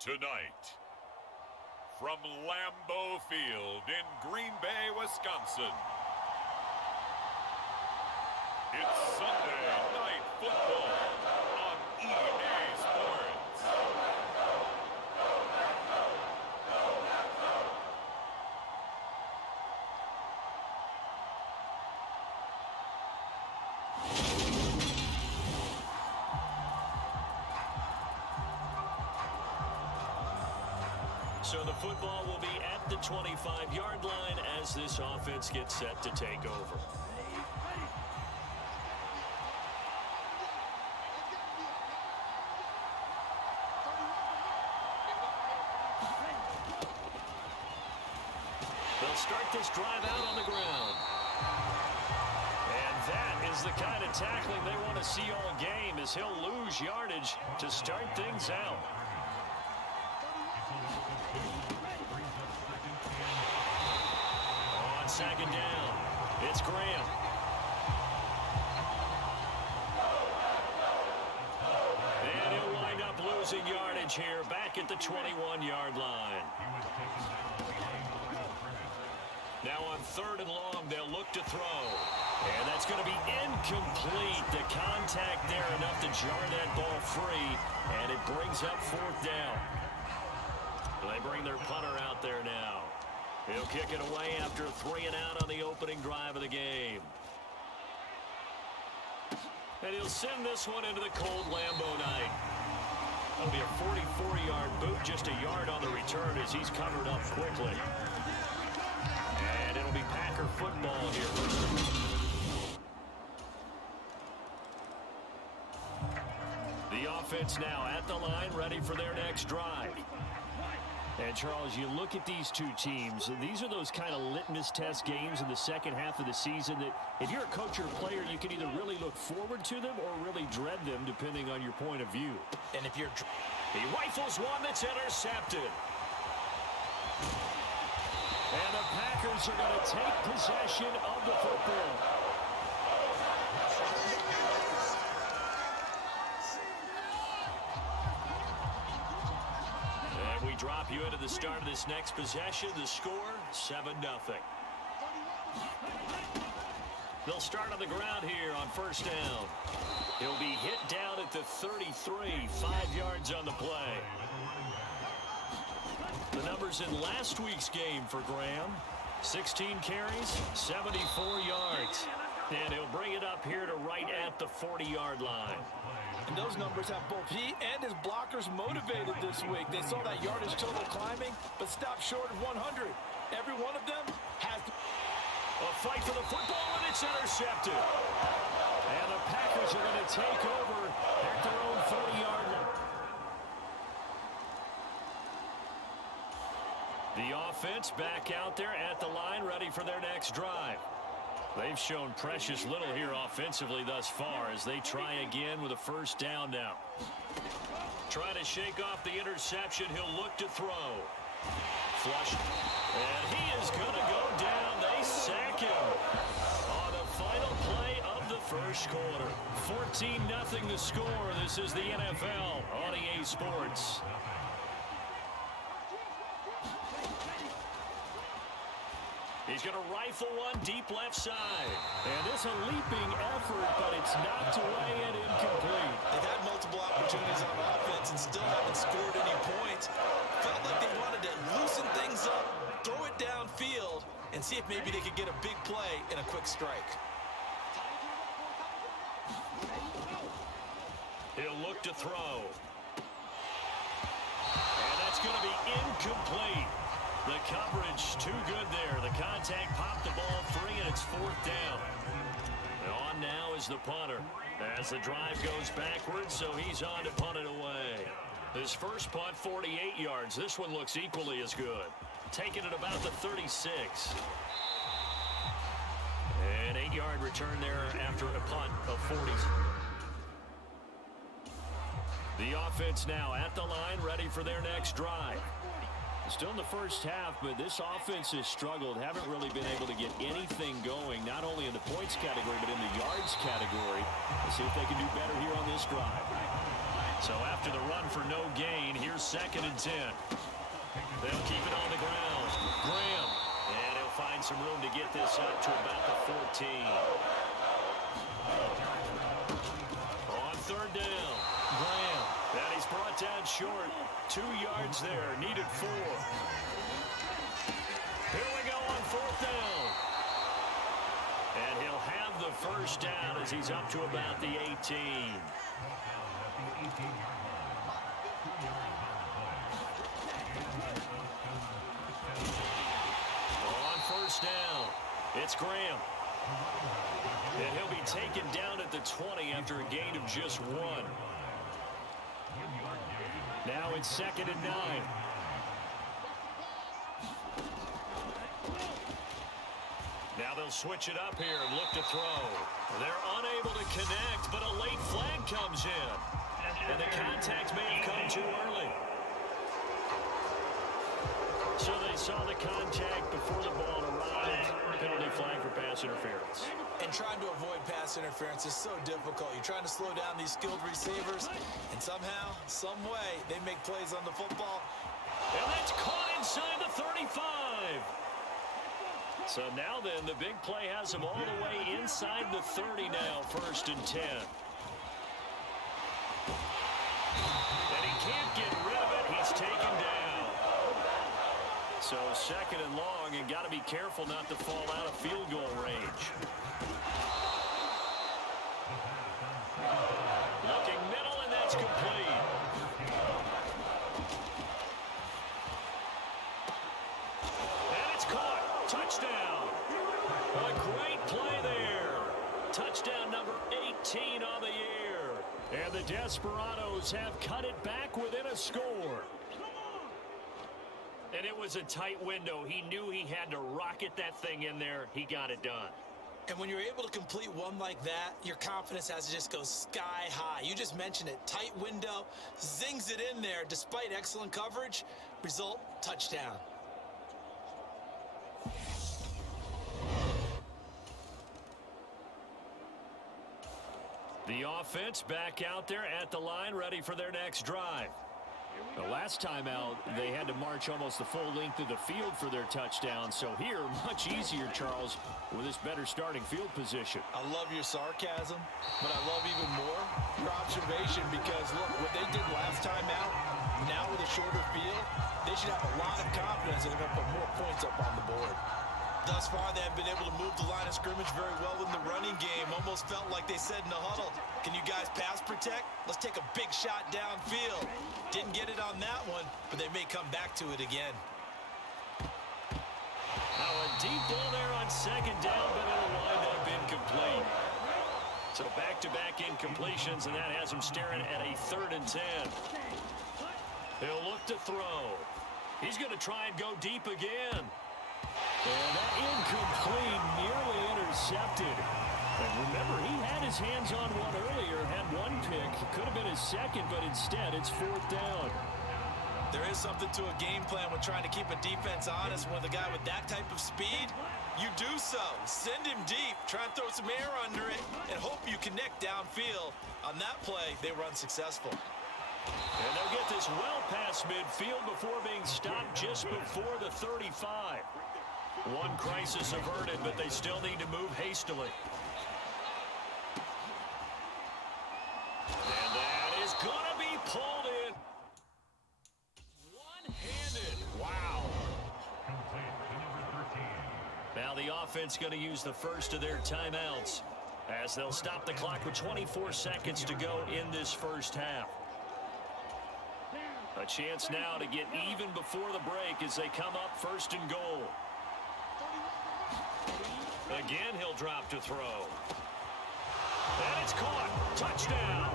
Tonight, from Lambeau Field in Green Bay, Wisconsin, it's Sunday Night Football on EA Sports. So the football will be at the 25-yard line as this offense gets set to take over. They'll start this drive out on the ground. And that is the kind of tackling they want to see all game, as he'll lose yardage to start things out. On second down, it's Graham. And he'll wind up losing yardage here back at the 21-yard line. Now on third and long, they'll look to throw. And that's going to be incomplete. The contact there enough to jar that ball free, and it brings up fourth down. They bring their punter out there now. He'll kick it away after a 3 and out on the opening drive of the game. And he'll send this one into the cold Lambeau night. That'll be a 44-yard boot, just a yard on the return as he's covered up quickly. And it'll be Packer football here. The offense now at the line, ready for their next drive. And, Charles, you look at these two teams, and these are those kind of litmus test games in the second half of the season that if you're a coach or a player, you can either really look forward to them or really dread them, depending on your point of view. And if you're... He rifles one that's intercepted. And the Packers are going to take possession of the football. And we drop you into the start of this next possession. The score, 7-0. They'll start on the ground here on first down. He'll be hit down at the 33, 5 yards on the play. The numbers in last week's game for Graham: 16 carries, 74 yards. And he'll bring it up here to right at the 40-yard line. And those numbers have both he and his blockers motivated this week. They saw that yardage total climbing, but stopped short of 100. Every one of them has a fight for the football, and it's intercepted. And the Packers are going to take over at their own 40-yard line. The offense back out there at the line, ready for their next drive. They've shown precious little here offensively thus far as they try again with a first down now. Trying to shake off the interception. He'll look to throw. Flush. And he is going to go down. They sack him on the final play of the first quarter. 14-0 the score. This is the NFL on EA Sports. He's going to rifle one deep left side. And it's a leaping effort, but it's knocked away and incomplete. They've had multiple opportunities on offense and still haven't scored any points. Felt like they wanted to loosen things up, throw it downfield, and see if maybe they could get a big play and a quick strike. He'll look to throw. And that's going to be incomplete. The coverage too good there. The contact popped the ball free, and it's fourth down. And on now is the punter as the drive goes backwards, so he's on to punt it away. His first punt, 48 yards. This one looks equally as good. Taking it about the 36. An 8-yard return there after a punt of 40. The offense now at the line, ready for their next drive. Still in the first half, but this offense has struggled. Haven't really been able to get anything going, not only in the points category, but in the yards category. Let's see if they can do better here on this drive. So after the run for no gain, here's 2nd and 10. They'll keep it on the ground. Graham. And he'll find some room to get this up to about the 14. On 3rd down, Graham. And he's brought down short. 2 yards there. Needed 4. Here we go on 4th down. And he'll have the first down as he's up to about the 18. On 1st down, it's Graham. And he'll be taken down at the 20 after a gain of just 1. Now it's 2nd and 9. Now they'll switch it up here and look to throw. They're unable to connect, but a late flag comes in. And the contact may have come too early. So they saw the contact before the ball arrived. Penalty flag for pass interference. And trying to avoid pass interference is so difficult. You're trying to slow down these skilled receivers, and somehow, some way, they make plays on the football. And that's caught inside the 35. So now then, the big play has him all the way inside the 30 now, 1st and 10. And he can't get rid of it. He's taken down. So 2nd and long, and got to be careful not to fall out of field goal range. Looking middle, and that's complete. And it's caught. Touchdown. A great play there. Touchdown number 18 on the year. And the Desperados have cut it back within a score. And it was a tight window. He knew he had to rocket that thing in there. He got it done. And when you're able to complete one like that, your confidence has to just go sky high. You just mentioned it. Tight window, zings it in there despite excellent coverage. Result, touchdown. The offense back out there at the line, ready for their next drive. The last time out, they had to march almost the full length of the field for their touchdown. So here, much easier, Charles, with this better starting field position. I love your sarcasm, but I love even more your observation because, look, what they did last time out, now with a shorter field, they should have a lot of confidence that they're going to put more points up on the board. Thus far, they have been able to move the line of scrimmage very well in the running game. Almost felt like they said in the huddle, can you guys pass protect? Let's take a big shot downfield. Didn't get it on that one, but they may come back to it again. Now a deep ball there on 2nd down, but it'll wind up incomplete. So back-to-back incompletions, and that has him staring at a 3rd and 10. He'll look to throw. He's going to try and go deep again. And that incomplete, nearly intercepted. And remember, he had his hands on one earlier, had one pick. Could have been his 2nd, but instead it's 4th down. There is something to a game plan with trying to keep a defense honest. When the guy with that type of speed, you do so. Send him deep, try and throw some air under it, and hope you connect downfield. On that play, they were unsuccessful. And they'll get this well past midfield before being stopped just before the 35. One crisis averted, but they still need to move hastily. And that is going to be pulled in. One-handed. Wow. Now the offense going to use the first of their timeouts as they'll stop the clock with 24 seconds to go in this first half. A chance now to get even before the break as they come up 1st and goal. Again, he'll drop to throw. And it's caught. Touchdown.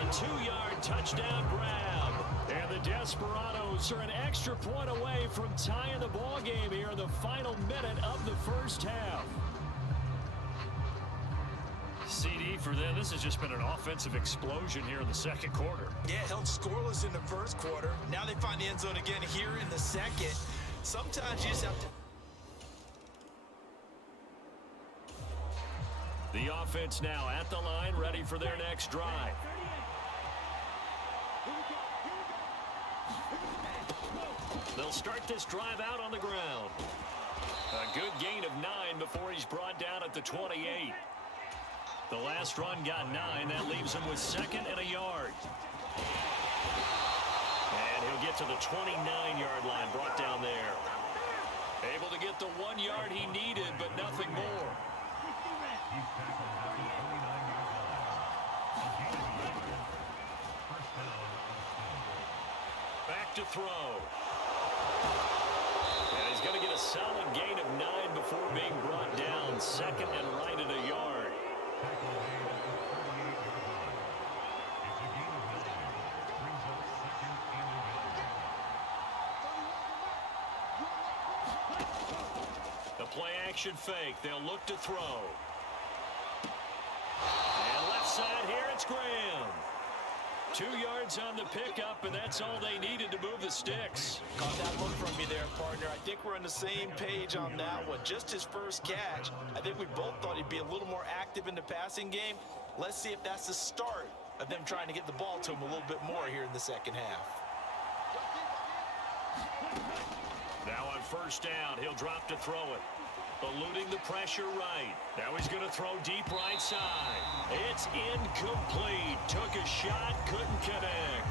A 2-yard touchdown grab. And the Desperados are an extra point away from tying the ball game here in the final minute of the first half. CD for them, this has just been an offensive explosion here in the 2nd quarter. Yeah, held scoreless in the 1st quarter. Now they find the end zone again here in the 2nd. Sometimes you just have to... The offense now at the line, ready for their next drive. They'll start this drive out on the ground. A good gain of 9 before he's brought down at the 28. The last run got 9. That leaves him with 2nd and a yard. And he'll get to the 29-yard line, brought down there. Able to get the 1 yard he needed, but nothing more. Back to throw. And he's going to get a solid gain of 9 before being brought down. 2nd and right at a yard. The play-action fake. They'll look to throw. And left side here, it's Graham. 2 yards on the pickup, and that's all they needed to move the sticks. Caught that look from me there, partner. I think we're on the same page on that one. Just his first catch. I think we both thought he'd be a little more active in the passing game. Let's see if that's the start of them trying to get the ball to him a little bit more here in the second half. Now on first down, he'll drop to throw it. Eluding the pressure right. Now he's going to throw deep right side. It's incomplete. Took a shot, couldn't connect.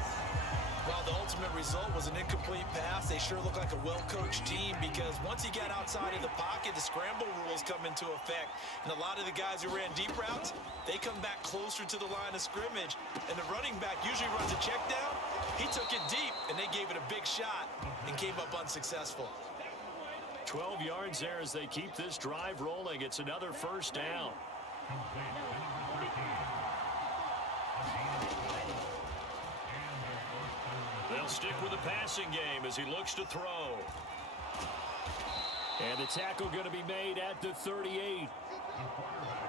Well, the ultimate result was an incomplete pass. They sure look like a well-coached team because once he got outside of the pocket, the scramble rules come into effect. And a lot of the guys who ran deep routes, they come back closer to the line of scrimmage. And the running back usually runs a check down. He took it deep, and they gave it a big shot and came up unsuccessful. 12 yards there as they keep this drive rolling. It's another first down. They'll stick with the passing game as he looks to throw. And the tackle going to be made at the 38.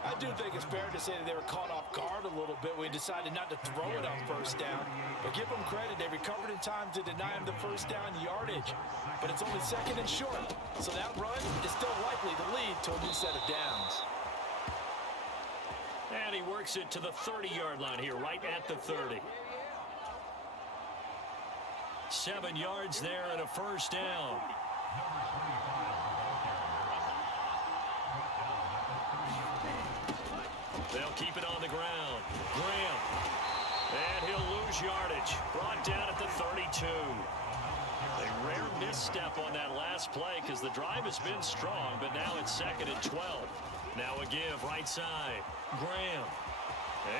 I do think it's fair to say that they were caught off guard a little bit when he decided not to throw it on first down. But give them credit, they recovered in time to deny him the first down yardage. But it's only 2nd and short, so that run is still likely to lead to a new set of downs. And he works it to the 30-yard line here, right at the 30. 7 yards there and a first down. They'll keep it on the ground. Graham. And he'll lose yardage. Brought down at the 32. A rare misstep on that last play because the drive has been strong, but now it's 2nd and 12. Now a give right side. Graham.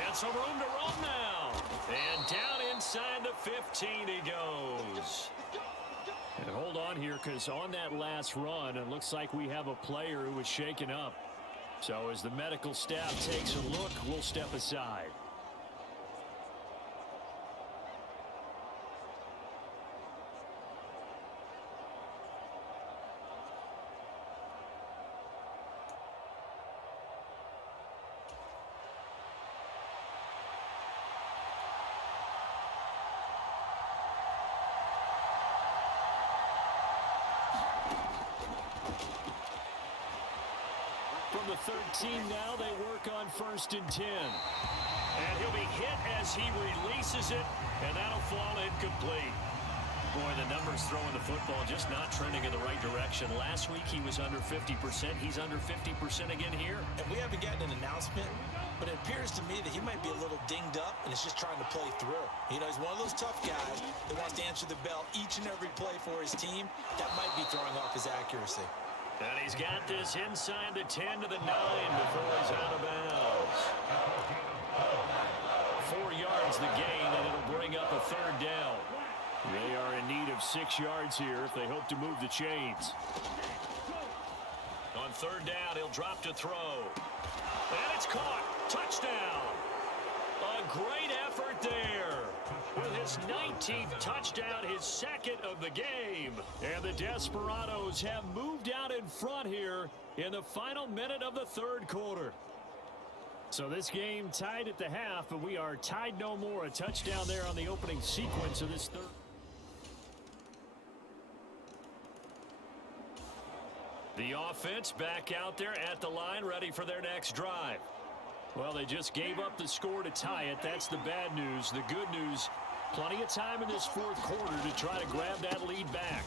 And some room to roam now. And down inside the 15 he goes. And hold on here because on that last run, it looks like we have a player who was shaken up. So as the medical staff takes a look, we'll step aside. From the 13 now, they work on 1st and 10. And he'll be hit as he releases it, and that'll fall incomplete. Boy, the numbers throwing the football just not trending in the right direction. Last week he was under 50%. He's under 50% again here. And we haven't gotten an announcement, but it appears to me that he might be a little dinged up and is just trying to play through. You know, he's one of those tough guys that wants to answer the bell each and every play for his team. That might be throwing off his accuracy. And he's got this inside the 10 to the 9 before he's out of bounds. 4 yards the gain, and it'll bring up a 3rd down. They are in need of 6 yards here if they hope to move the chains. On 3rd down, he'll drop to throw. And it's caught. Touchdown. A great effort there. With his 19th touchdown, his 2nd of the game. And the Desperados have moved out in front here in the final minute of the 3rd quarter. So this game tied at the half, but we are tied no more. A touchdown there on the opening sequence of this 3rd. The offense back out there at the line, ready for their next drive. Well, they just gave up the score to tie it. That's the bad news. The good news, Plenty of time in this fourth quarter to try to grab that lead back.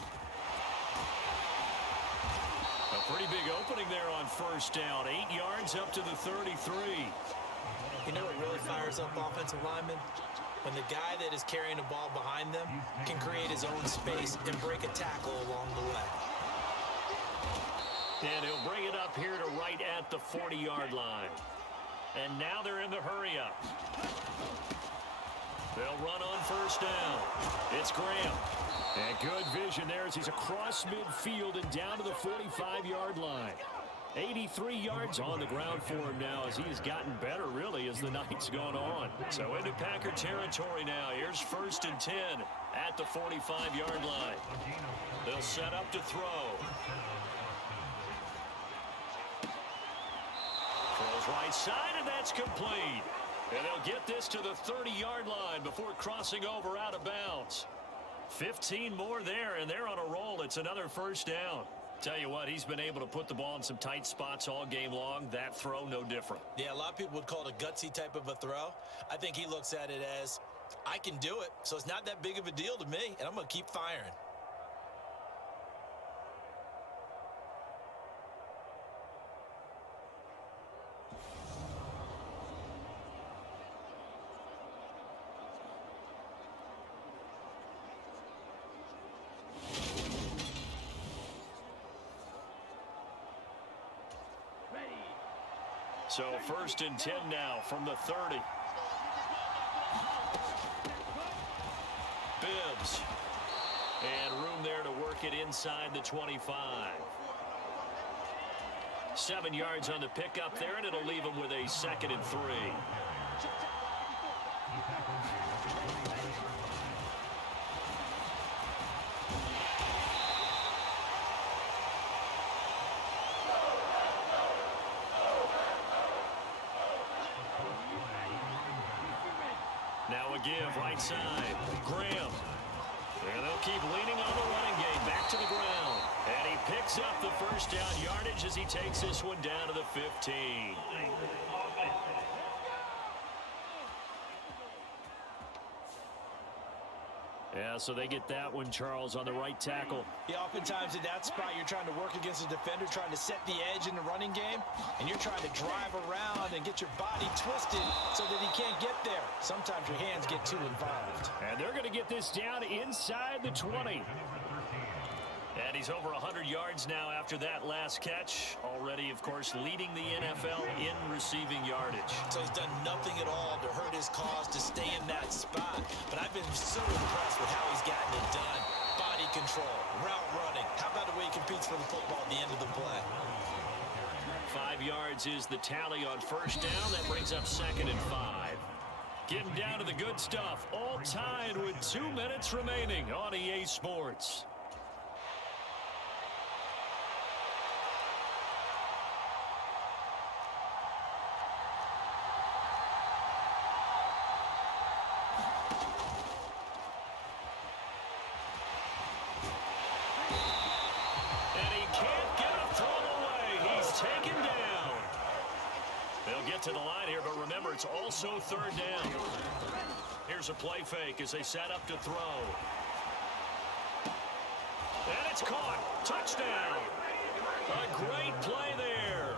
A pretty big opening there on first down. 8 yards up to the 33. You know what really fires up offensive linemen? When the guy that is carrying the ball behind them can create his own space and break a tackle along the way. And he'll bring it up here to right at the 40-yard line. And now they're in the hurry-up. They'll run on first down. It's Graham. And good vision there as he's across midfield and down to the 45-yard line. 83 yards on the ground for him now as he has gotten better, really, as the night's gone on. So into Packer territory now. Here's 1st and 10 at the 45-yard line. They'll set up to throw. Throws right side, and that's complete. And they'll get this to the 30-yard line before crossing over out of bounds. 15 more there, and they're on a roll. It's another first down. Tell you what, he's been able to put the ball in some tight spots all game long. That throw, no different. Yeah, a lot of people would call it a gutsy type of a throw. I think he looks at it as, I can do it, so it's not that big of a deal to me, and I'm going to keep firing. So 1st and 10 now from the 30. Bibbs. And room there to work it inside the 25. 7 yards on the pickup there, and it'll leave him with a 2nd and 3. Now a give right side. Graham. And they'll keep leaning on the running game. Back to the ground. And he picks up the first down yardage as he takes this one down to the 15. Yeah, so they get that one, Charles, on the right tackle. Yeah, oftentimes in that spot, you're trying to work against a defender, trying to set the edge in the running game, and you're trying to drive around and get your body twisted so that he can't get there. Sometimes your hands get too involved. And they're going to get this down inside the 20. And he's over 100 yards now after that last catch. Already, of course, leading the NFL in receiving yardage. So he's done nothing at all to hurt his cause to stay in that spot. But I've been so impressed with how he's gotten it done. Body control, route running. How about the way he competes for the football at the end of the play? 5 yards is the tally on first down. That brings up 2nd and 5. Getting down to the good stuff. All tied with 2 minutes remaining on EA Sports. To the line here, but remember, it's also 3rd down. Here's a play fake as they set up to throw. And it's caught. Touchdown. A great play there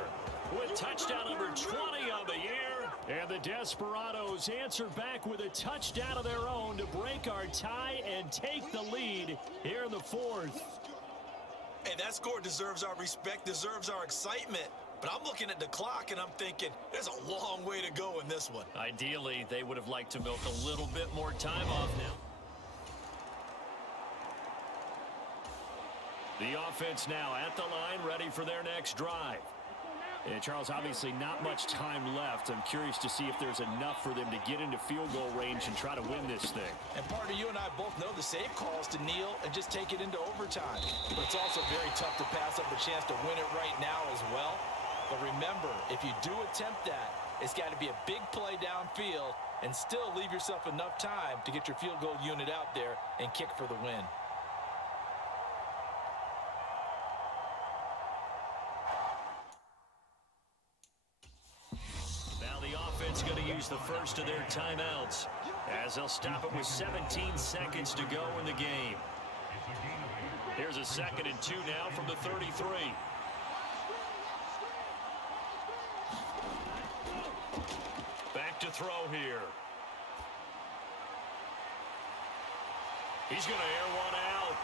with touchdown number 20 on the year. And the Desperados answer back with a touchdown of their own to break our tie and take the lead here in the 4th. Hey, that score deserves our respect, deserves our excitement. But I'm looking at the clock, and I'm thinking, there's a long way to go in this one. Ideally, they would have liked to milk a little bit more time off now. The offense now at the line, ready for their next drive. And Charles, obviously not much time left. I'm curious to see if there's enough for them to get into field goal range and try to win this thing. And partner, you and I both know the safe call is to kneel and just take it into overtime. But it's also very tough to pass up a chance to win it right now as well. But remember, if you do attempt that, it's got to be a big play downfield and still leave yourself enough time to get your field goal unit out there and kick for the win. Now the offense going to use use the first of their timeouts as they'll stop it with 17 seconds to go in the game. Here's a 2nd and 2 now from the 33. Back to throw here. He's going to air one out.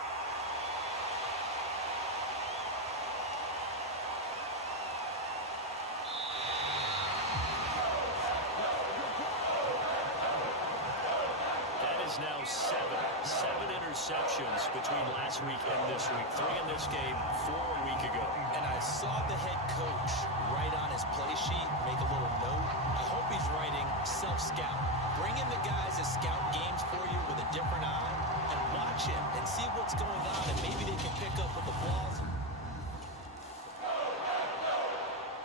That is now seven interceptions between last week and this week. 3 in this game, 4 a week ago. And I saw the head coach write on his play sheet, make a little note. I hope he's writing self-scout. Bring in the guys that scout games for you with a different eye and watch him and see what's going on, and maybe they can pick up with the flaws.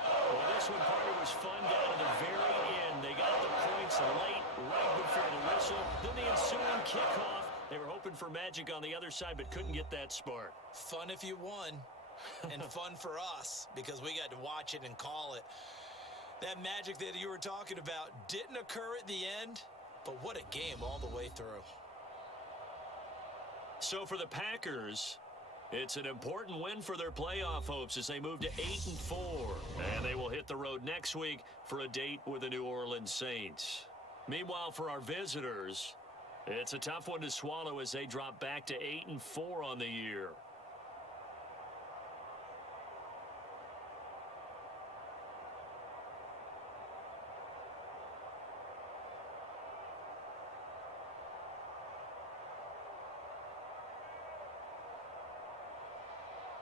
Well, this one, partner, was fun down to the very end. They got the points late, right before the whistle. Then the ensuing kickoff. They were hoping for magic on the other side, but couldn't get that spark. Fun if you won, and fun for us because we got to watch it and call it. That magic that you were talking about didn't occur at the end, but what a game all the way through. So for the Packers, it's an important win for their playoff hopes as they move to 8-4. And they will hit the road next week for a date with the New Orleans Saints. Meanwhile, for our visitors, it's a tough one to swallow as they drop back to 8-4 on the year.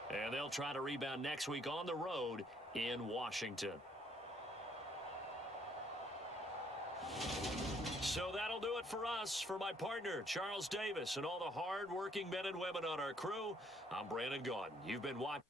And they'll try to rebound next week on the road in Washington. So that'll do it for us. For my partner, Charles Davis, and all the hard-working men and women on our crew, I'm Brandon Gaudin. You've been watching.